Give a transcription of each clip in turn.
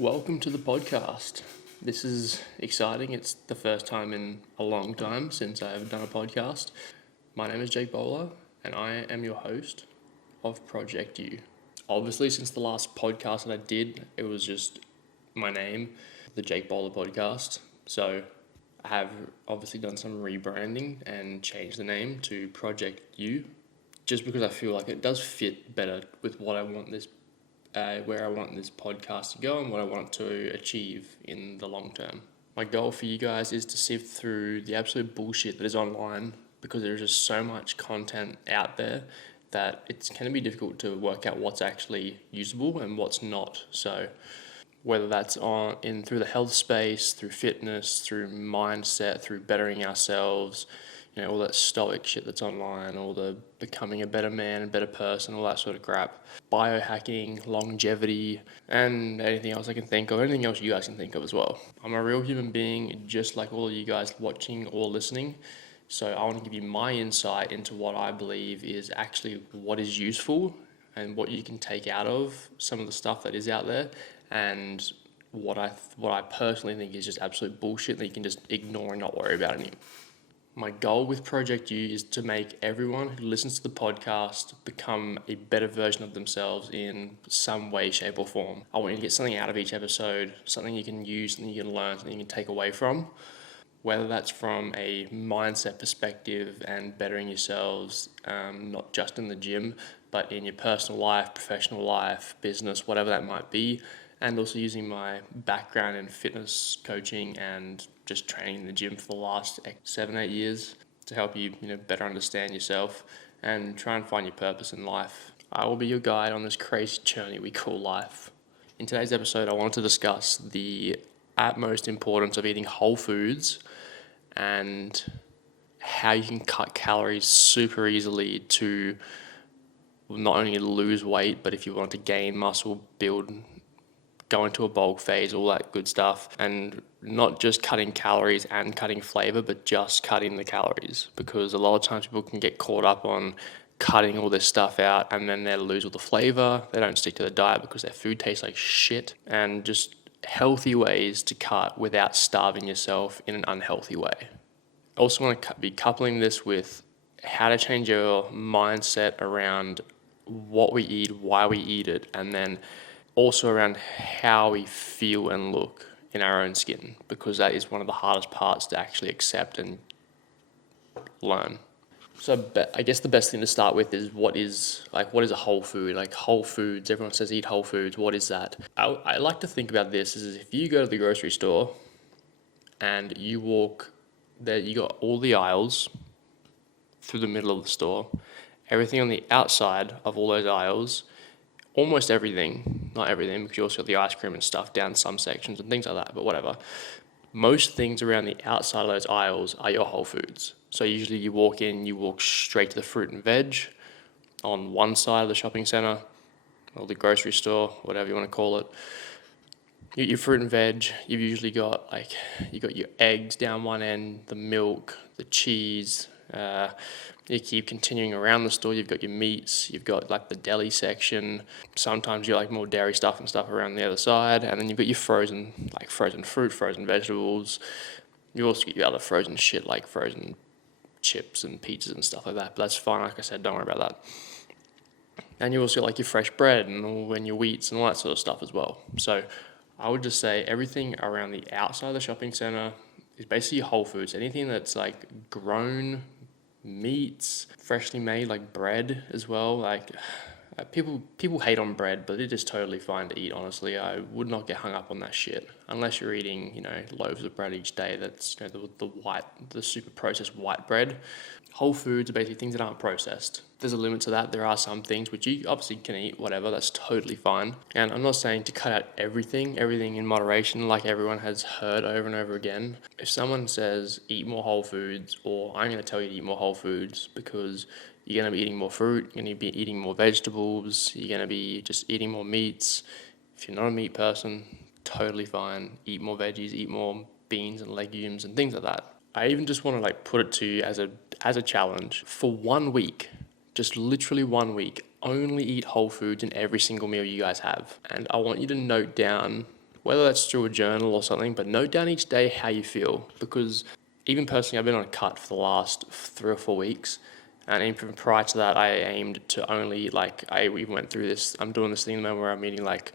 Welcome to the podcast. This is exciting. It's the first time in a long time since I have done a podcast. My name is Jake Bowler, and I am your host of Project U. Obviously, since the last podcast that I did, it was just my name, the Jake Bowler podcast. So I have obviously done some rebranding and changed the name to Project U, just because I feel like it does fit better with what I want where I want this podcast to go and what I want to achieve in the long term. My goal for you guys is to sift through the absolute bullshit that is online, because there's just so much content out there that it's going to be difficult to work out what's actually usable and what's not. So whether that's through the health space, through fitness, through mindset, through bettering ourselves, all that stoic shit that's online, all the becoming a better man, a better person, all that sort of crap. Biohacking, longevity, and anything else I can think of, anything else you guys can think of as well. I'm a real human being, just like all of you guys watching or listening. So I want to give you my insight into what I believe is actually what is useful and what you can take out of some of the stuff that is out there, and what I personally think is just absolute bullshit that you can just ignore and not worry about anymore. My goal with Project U is to make everyone who listens to the podcast become a better version of themselves in some way, shape, or form. I want you to get something out of each episode, something you can use, something you can learn, something you can take away from. Whether that's from a mindset perspective and bettering yourselves, not just in the gym, but in your personal life, professional life, business, whatever that might be. And also using my background in fitness coaching and just training in the gym for the last 7-8 years to help you, better understand yourself and try and find your purpose in life. I will be your guide on this crazy journey we call life. In today's episode, I wanted to discuss the utmost importance of eating whole foods and how you can cut calories super easily to not only lose weight, but if you want to gain muscle, build, go into a bulk phase, all that good stuff. And not just cutting calories and cutting flavor, but just cutting the calories, because a lot of times people can get caught up on cutting all this stuff out and then they lose all the flavor. They don't stick to the diet because their food tastes like shit. And just healthy ways to cut without starving yourself in an unhealthy way. I also want to be coupling this with how to change your mindset around what we eat, why we eat it, and then also around how we feel and look in our own skin, because that is one of the hardest parts to actually accept and learn. So I guess the best thing to start with is what is a whole food? Like whole foods, everyone says eat whole foods. What is that? I like to think about this as if you go to the grocery store and you walk there, you got all the aisles through the middle of the store, everything on the outside of all those aisles, almost everything, not everything, because you also got the ice cream and stuff down some sections and things like that, but whatever. Most things around the outside of those aisles are your whole foods. So usually you walk straight to the fruit and veg on one side of the shopping center or the grocery store, whatever you want to call it. Your fruit and veg, you've usually got you got your eggs down one end, the milk, the cheese. You keep continuing around the store, you've got your meats, you've got the deli section. Sometimes you more dairy stuff and stuff around the other side, and then you've got your frozen fruit, frozen vegetables. You also get your other frozen shit like frozen chips and pizzas and stuff like that, but that's fine. Like I said, don't worry about that. And you also got your fresh bread and your wheats and all that sort of stuff as well. So I would just say everything around the outside of the shopping center is basically whole foods. Anything that's grown, meats, freshly made, bread as well. People hate on bread, but it is totally fine to eat, honestly. I would not get hung up on that shit unless you're eating, loaves of bread each day. That's the super processed white bread. Whole foods are basically things that aren't processed. There's a limit to that. There are some things which you obviously can eat, whatever, that's totally fine. And I'm not saying to cut out everything in moderation, like everyone has heard over and over again. If someone says eat more whole foods, or I'm going to tell you to eat more whole foods because you're going to be eating more fruit, you're going to be eating more vegetables, you're going to be just eating more meats. If you're not a meat person, totally fine. Eat more veggies, eat more beans and legumes and things like that. I even just want to put it to you as a challenge. For 1 week, just literally 1 week, only eat whole foods in every single meal you guys have. And I want you to note down whether that's through a journal or something, but note down each day how you feel. Because even personally, I've been on a cut for the last 3 or 4 weeks. And even prior to that, I aimed to only we went through this. I'm doing this thing where I'm eating like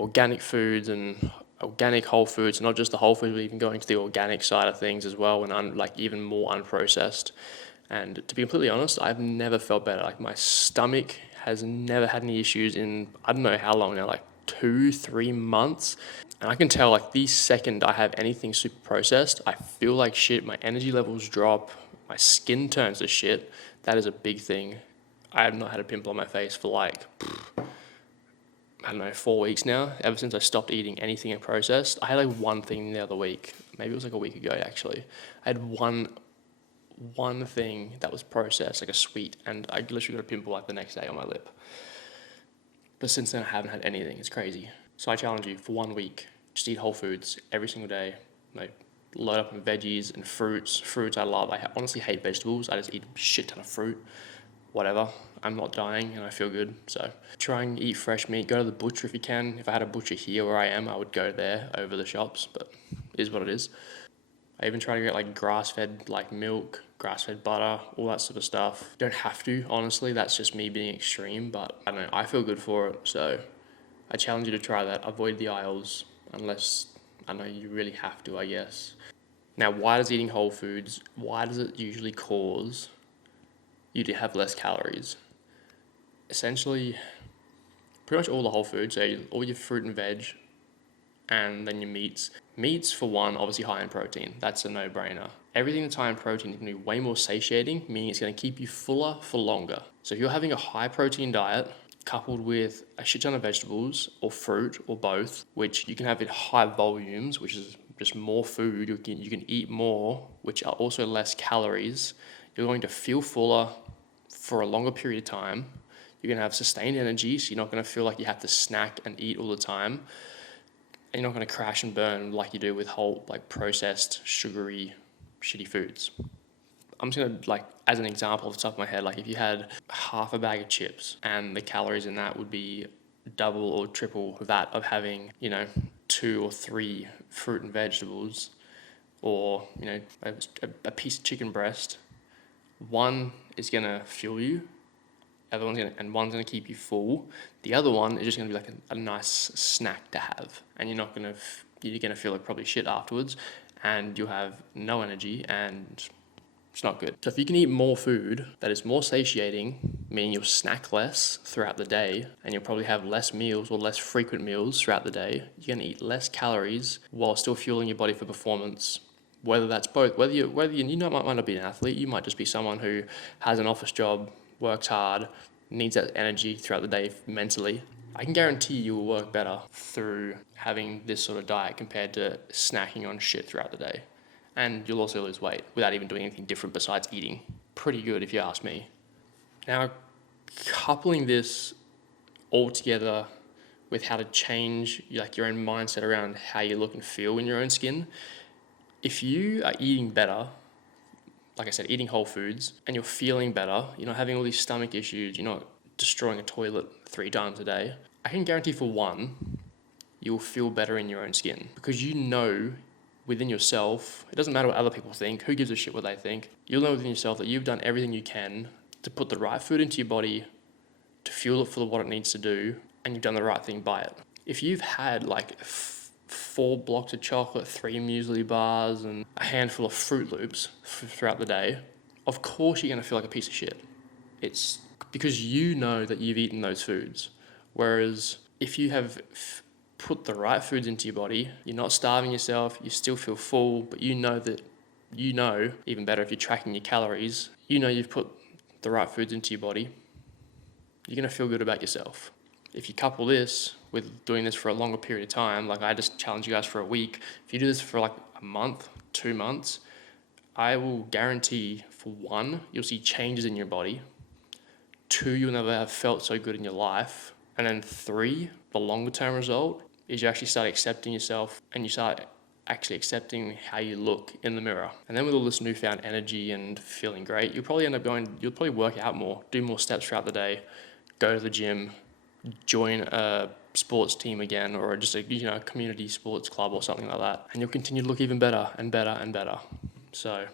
organic foods and organic whole foods, not just the whole foods, but even going to the organic side of things as well, and even more unprocessed. And to be completely honest, I've never felt better. Like my stomach has never had any issues in, I don't know how long now, like 2-3 months. And I can tell like the second I have anything super processed, I feel like shit, my energy levels drop, my skin turns to shit. That is a big thing. I have not had a pimple on my face for like, I don't know, 4 weeks now, ever since I stopped eating anything processed. I had like one thing the other week, maybe it was like a week ago actually. I had one thing that was processed, like a sweet, and I literally got a pimple like the next day on my lip. But since then I haven't had anything. It's crazy. So I challenge you for 1 week, just eat whole foods every single day. Like load up on veggies and fruits. Fruits I love. I honestly hate vegetables. I just eat a shit ton of fruit. Whatever. I'm not dying and I feel good. So try and eat fresh meat. Go to the butcher if you can. If I had a butcher here where I am, I would go there over the shops, but it is what it is. I even try to get like grass-fed like milk, grass-fed butter, all that sort of stuff. Don't have to, honestly. That's just me being extreme, but I don't know. I feel good for it. So I challenge you to try that. Avoid the aisles unless, I know you really have to, I guess. Now, why does eating whole foods, why does it usually cause you to have less calories? Essentially, pretty much all the whole foods, so all your fruit and veg, and then your meats. Meats, for one, obviously high in protein. That's a no-brainer. Everything that's high in protein is going to be way more satiating, meaning it's going to keep you fuller for longer. So if you're having a high protein diet, coupled with a shit ton of vegetables or fruit or both, which you can have in high volumes, which is just more food, you can eat more, which are also less calories. You're going to feel fuller for a longer period of time. You're going to have sustained energy, so you're not going to feel like you have to snack and eat all the time. And you're not going to crash and burn like you do with whole, like processed, sugary, shitty foods. I'm just going to, like, as an example off the top of my head, like if you had half a bag of chips and the calories in that would be double or triple that of having, 2 or 3 fruit and vegetables, or, a piece of chicken breast, one is going to fuel you, one's gonna keep you full. The other one is just gonna be like a nice snack to have, and you're gonna feel like probably shit afterwards, and you'll have no energy, and it's not good. So if you can eat more food that is more satiating, meaning you'll snack less throughout the day, and you'll probably have less meals or less frequent meals throughout the day, you're gonna eat less calories while still fueling your body for performance. Whether that's both, whether you might not be an athlete, you might just be someone who has an office job, works hard, needs that energy throughout the day mentally. I can guarantee you will work better through having this sort of diet compared to snacking on shit throughout the day. And you'll also lose weight without even doing anything different besides eating. Pretty good if you ask me. Now, coupling this all together with how to change like your own mindset around how you look and feel in your own skin, if you are eating better, like I said, eating whole foods, and you're feeling better, you're not having all these stomach issues, you're not destroying a toilet 3 times a day, I can guarantee for one, you'll feel better in your own skin. Because you know within yourself, it doesn't matter what other people think, who gives a shit what they think, you'll know within yourself that you've done everything you can to put the right food into your body, to fuel it for what it needs to do, and you've done the right thing by it. If you've had like 4 blocks of chocolate, 3 muesli bars, and a handful of Fruit Loops throughout the day, of course you're going to feel like a piece of shit. It's because you know that you've eaten those foods. Whereas if you have put the right foods into your body, you're not starving yourself, you still feel full, but even better if you're tracking your calories, you've put the right foods into your body, you're going to feel good about yourself. If you couple this with doing this for a longer period of time, like I just challenge you guys for a week, if you do this for like a month, 2 months, I will guarantee for 1, you'll see changes in your body. 2, you'll never have felt so good in your life. And then 3, the longer term result is you actually start accepting yourself and you start actually accepting how you look in the mirror. And then with all this newfound energy and feeling great, you'll probably work out more, do more steps throughout the day, go to the gym, join a sports team again, or just a community sports club or something like that, and you'll continue to look even better and better and better. So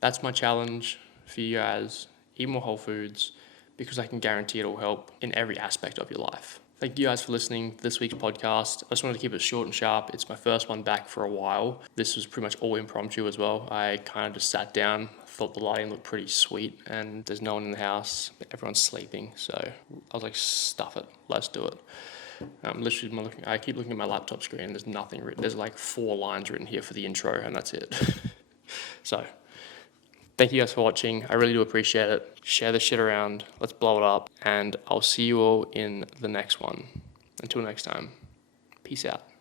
that's my challenge for you guys. Eat more whole foods, because I can guarantee it'll help in every aspect of your life. Thank you guys for listening to this week's podcast. I just wanted to keep it short and sharp. It's my first one back for a while. This was pretty much all impromptu as well. I kind of just sat down, thought the lighting looked pretty sweet, and there's no one in the house. Everyone's sleeping, so I was like, stuff it, let's do it. I keep looking at my laptop screen. There's nothing written. There's like 4 lines written here for the intro, and that's it. So thank you guys for watching. I really do appreciate it. Share this shit around. Let's blow it up. And I'll see you all in the next one. Until next time, peace out.